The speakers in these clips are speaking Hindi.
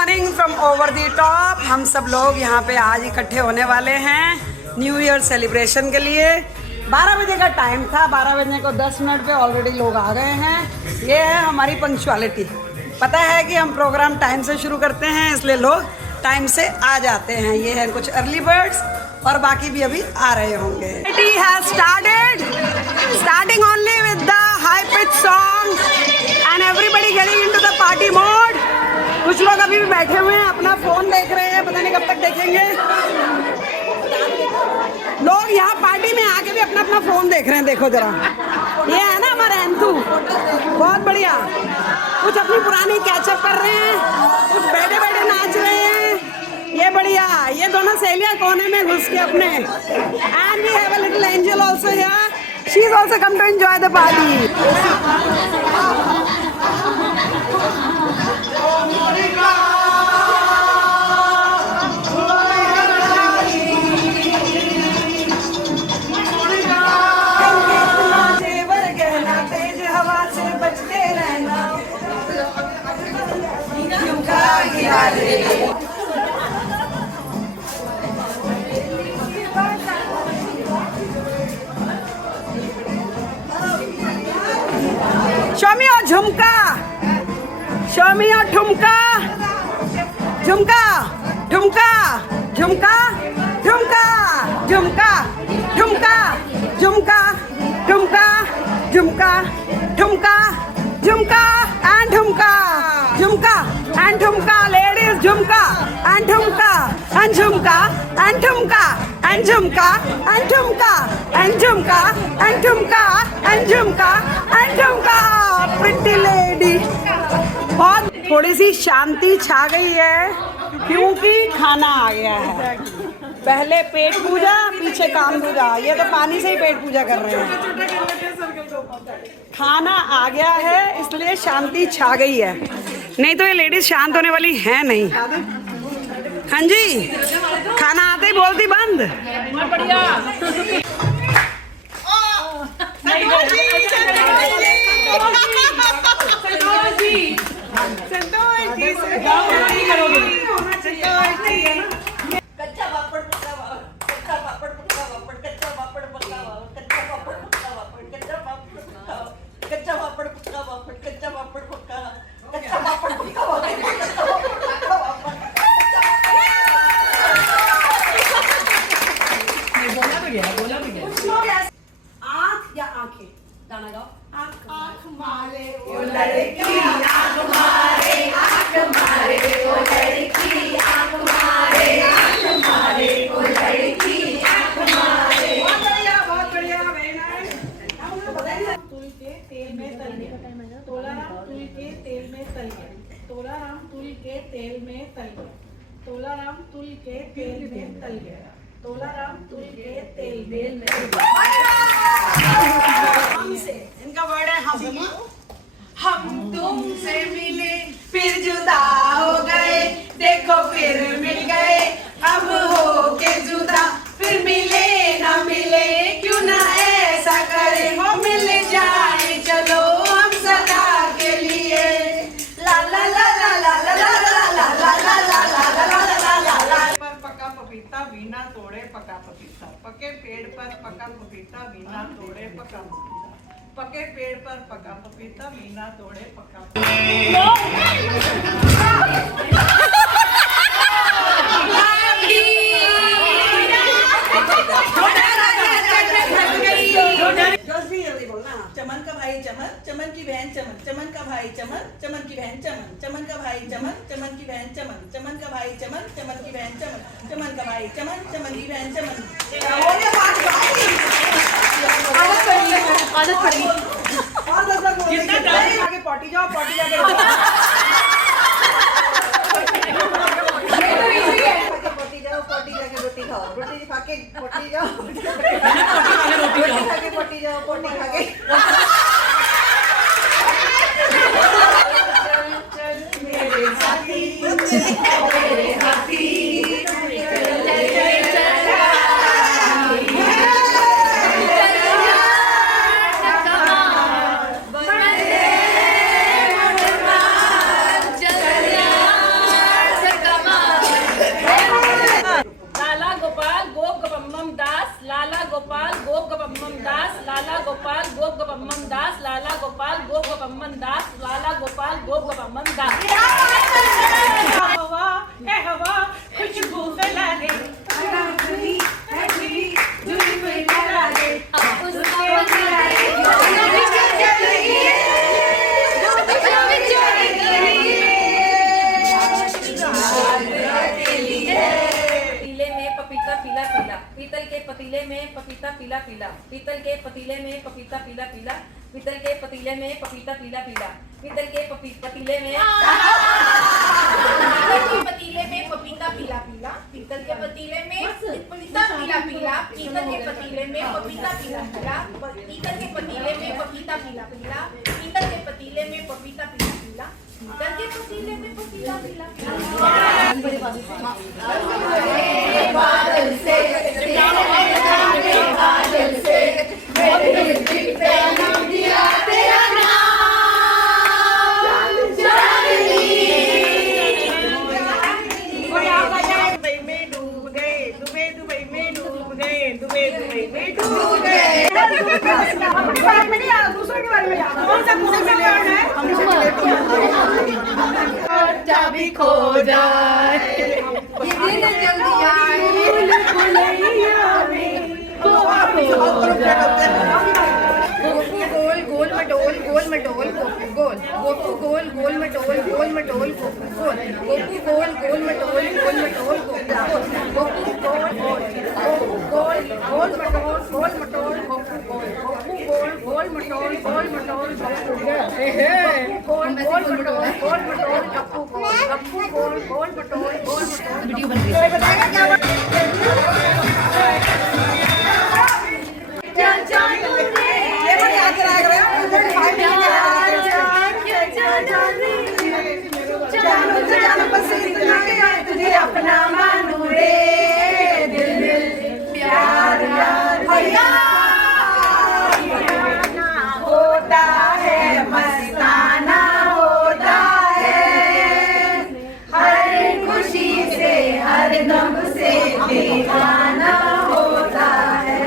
Morning from over the top. हम सब लोग यहाँ पे आज इकट्ठे होने वाले हैं न्यू ईयर सेलिब्रेशन के लिए। 12 बजे का टाइम था, 12 बजने को 10 मिनट पे ऑलरेडी लोग आ गए हैं। ये है हमारी पंक्चुअलिटी। पता है कि हम प्रोग्राम टाइम से शुरू करते हैं, इसलिए लोग टाइम से आ जाते हैं। ये है कुछ अर्ली बर्ड्स और बाकी भी अभी आ रहे होंगे। It has started, starting only with the high pitch song and everybody getting into the party mode. कुछ लोग अभी भी बैठे हुए हैं, अपना फोन देख रहे हैं, पता नहीं कब तक देखेंगे। लोग यहाँ पार्टी में आके भी अपना अपना फोन देख रहे हैं। देखो जरा, ये है ना हमारा एंथू, बहुत बढ़िया। कुछ अपनी पुरानी कैचअप कर रहे हैं, कुछ बैठे बैठे नाच रहे हैं। ये बढ़िया। ये दोनों सहेलियां कोने में घुस के अपने। And we have a little angel also here, she is also come to enjoy the party. Show me your झुमका, show me your ठुमका, झुमका, ठुमका, झुमका, ठुमका, झुमका, ठुमका, झुमका, ठुमका, झुमका, ठुमका, झुमका and ठुमका, झुमका and ठुमका, ladies झुमका and ठुमका and झुमका and ठुमका and झुमका and ठुमका and झुमका and ठुमका and झुमका and ठुमका। Pretty lady. बहुत थोड़ी सी शांति छा गई है क्योंकि खाना आ गया है। पहले पेट पूजा, पीछे काम पूजा। ये तो पानी से ही पेट पूजा कर रहे हैं। खाना आ गया है इसलिए शांति छा गई है, नहीं तो ये लेडीज शांत होने वाली है नहीं। हाँ जी, खाना आते ही बोलती बंद। कच्चा पापड़ पक्का कच्चा पापड़ पक्का पापड़ कच्चा पापड़ पक्का कच्चा पापड़ पक्का पापड़ कच्चा पापड़ पक्का कच्चा पापड़ पक्का पापड़ कच्चा पापड़ पक्का कच्चा पापड़ पक्का बोला भी गया। आँख या आंखें, गाना गाओ। आँख मारे ओ लड़की, आँख मारे, आँख मारे ओ लड़की, आँख मारे, आँख मारे ओ लड़की, आँख मारे। बहुत बढ़िया, बहुत बढ़िया, very nice। हम लोग बताएंगे। तुल के तेल में तल गया, तोलाराम तुल के तेल में तल गया, तोलाराम तुल के तेल में तल गया, तोलाराम तुल के तेल में तल गया, तोलाराम तुल के तेल में तल गया। हमसे, इनका वर्ड है हम। हम तुमसे मिले फिर जुदा हो गए, देखो फिर मिल गए, अब हो के जुदा फिर मिले ना मिले, क्यों ना ऐसा करे हो मिल जाए चलो हम सदा के लिए। ला ला ला ला ला ला ला ला ला ला ला ला ला ला ला ला। पर पका पपीता बिना तोड़े पका पपीता, पके पेड़ पर पका पपीता बिना तोड़े पका पपीता, पके पेड़ पर पका पपीता बिना तोड़े पका चमन का भाई चमन, चमन की बहन चमन, चमन का भाई चमन, चमन की बहन चमन, चमन का भाई चमन, चमन की बहन चमन, चमन का भाई चमन, चमन की बहन चमन, चमन का भाई चमन, चमन की बहन चमन। आदत पड़ी। आगे पॉटी जाओ, पॉटी जाके पॉटी जाके रोटी खाओ, रोटी खा के पॉटी जाओ, रोटी खा के पॉटी जाओ, पॉटी खा के। मेरे साथी मेरे हाथी गोपम्मन दास लाला गोपाल गो गोपम्मन दास लाला गोपाल गो गोपम्मन दास। हवा ए हवा खुशबू फैला दे, झूली है झूली झूली फैला दे, उसको फैला दे, पीतल के पतीले में पपीता पीला पीला, पीतल के पतीले में पपीता पीला पीला, पीतल के पतीले में पपीता पीला पीला, पीतल के पतीले में पतीले में पपीता पीला पीला, पीतल के पतीले में पपीता पीला पीला, पीतल के पतीले में पपीता पीला पीला, पीतल के पतीले में पपीता पीला पीला, पीतल के पतीले में पपीता पीला पीला, पीतल के पतीले में पपीता पीला पीला। बादल से नाम दिया तेरा नाम दुबई में डूब गए, दुबई दुबई में डूब गए, दुबई दुबई में डूब गए। अपनी बारे में नहीं, दूसरे के बारे में कौन सा चाबी खो जाए, ये दिन जल्दी आए, गोल गोल मटोल गोल मटोल गोल, गोपू गोल गोल मटोल गोल मटोल गोपू गोल, गोपू गोल गोल मटोल गोल मटोल गोपू गोल गोल गोल गोल मटोल गोल मटोल गोपू गोल, गोपू गोल गोल मटोल गोल मटोल गोपू गोल, गोल गोल मटोल गोल मटोल गप्पू गोल, गप्पू गोल गोल मटोल गोल मटोल। वीडियो बन रही है, बताएगा क्या तुझे अपना मानू रे, दिल दिल प्यार भैया होता है, मस्ताना होता है, हर खुशी से हर गम से बेगाना होता है।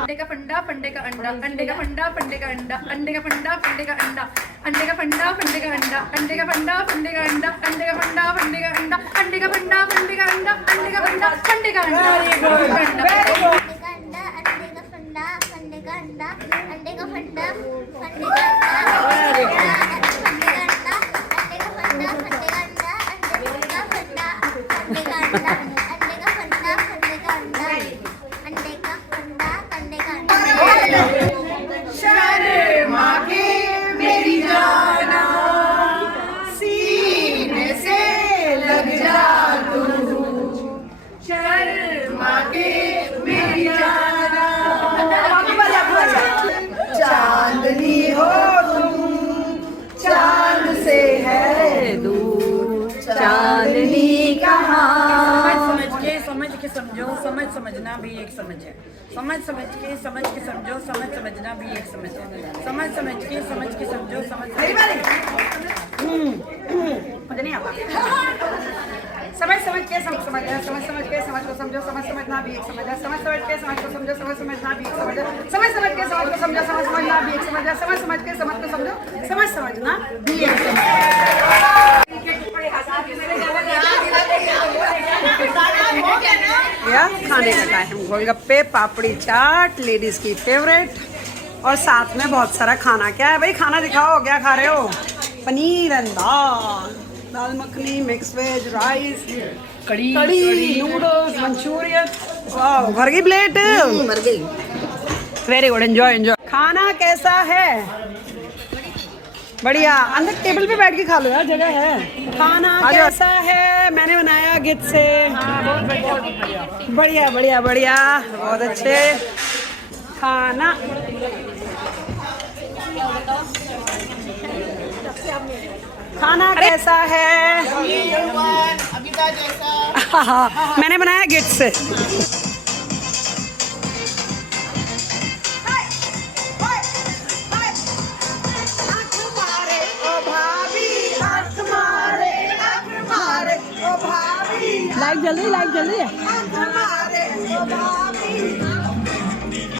अंडे का फंडा फंडे का अंडा, अंडे का फंडा फंडे का अंडा, अंडे का फंडा फंडे का अंडा, अंडे का फंडा फंडे का अंडा, अंडे का फंडा फंडे का अंडा, अंडे का फंडा फंडे का अंडा, अंडे का फंडा फंडे का अंडा, अंडे का फंडा फंडे का अंडा, अंडे का फंडा फंडे का अंडा, अंडे का फंडा फंडे का शर्मा के मेरी जाना, सीने से लग जा तू, शर्मा के मेरी जाना, चांदनी हो तुम, चांद से है दूर, चांदनी कहाँ। समझ के समझो, समझ समझना भी एक समझ है, समझ के समझो, समझ समझना भी एक समझ है, समझ के समझो, मुझे नहीं आता, समझ के समझ समझना, समझ के समझ को समझो, समझ समझना भी एक समझ है, समझ के समझ को समझो, समझ समझना भी एक समझ है, समझ के समझ को समझो, समझ समझना भी एक समझ है, समझ के समझ को समझो, समझ समझना भी एक समझ है। या खाने का टाइम, गोलगप्पे पापड़ी चाट लेडीज की फेवरेट, और साथ में बहुत सारा खाना। क्या है भाई, खाना दिखाओ, क्या खा रहे हो? Paneer and dal, dal makhani, mix veg, rice, kadhi, noodles, Manchurian. वाह, भर गई प्लेट, भर गई। Very good, enjoy enjoy. खाना कैसा है? बढ़िया। अंदर टेबल पे बैठ के खा लो यार, जगह है। खाना कैसा है? मैंने बनाया गिद से। बढ़िया बढ़िया बढ़िया, बहुत अच्छे। खाना खाना कैसा है? मैंने बनाया गिद से। लाइक जल्दी, लाइक जल्दी।